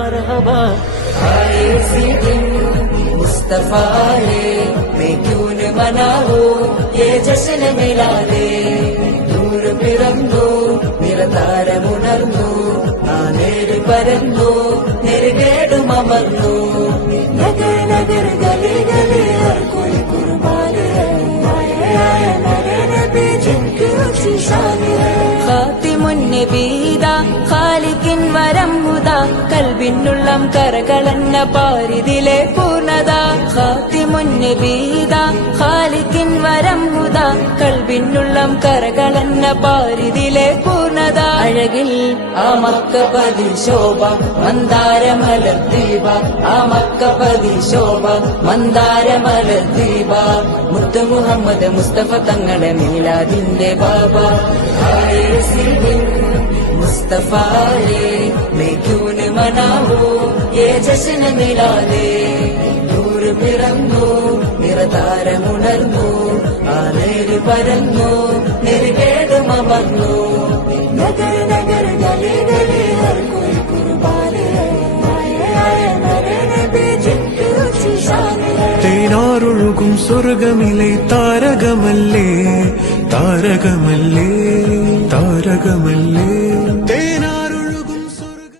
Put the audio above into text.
मरहबा आए सी दिन मुस्तफा है, मैं क्यों न मनाऊं ये जश्न मिलादे. നൂർ പിറന്നു നിറതാരമുണർന്നു, ആ നേര് പരന്നു നെരുകേടുമർന്നു. നഗർ നഗർ ഗലി ഗലി ഹർ കോയി കുർബാനി ഹൈ, ആയ ആയ മേരെ നബി ജിൻകി ऊंची शान है. ഖാതിമുൻ നബീദ ഖാലിഖിൻ വരം ഹുദ, കൽബിനുള്ളം കരകളന്ന പാരിതിലെ പൂർണ്ണത. ഖാതിമുൻ നബീദ ഖാലിഖിൻ വരം ഹുദ, കൽബിനുള്ളം കരകളന്ന പാരിതിലെ പൂർണ്ണത. അഴകിൽ ആ മക്കപതി ശോഭ മന്ദാരമലർ ദീപ, ആ മക്കപതി ശോഭ മന്ദാരമലർ ദീപ. മുത്ത് മുഹമ്മദ് മുസ്തഫ തങ്ങളെ മീലാദിന്റെ ബാബ. ആയേ സിദിൻ മുസ്തഫാ है, मैं क्यों न मनाऊं ये जश्न मिलादे. നൂർ പിറന്നു നിറതാരമുണർന്നു, ആ നേര് പരന്നു നെരുകേടുമർന്നു. നഗർ നഗർ ഗലി ഗലി ഹർ കോയി കുർബാനി ഹൈ, ആയ ആയ മേരെ നബി ജിൻകി ऊंची शान है. തേനാറൊഴുകും സ്വർഗമിലെ താരകമല്ലേ താരകമല്ലേ താരകമല്ലേ.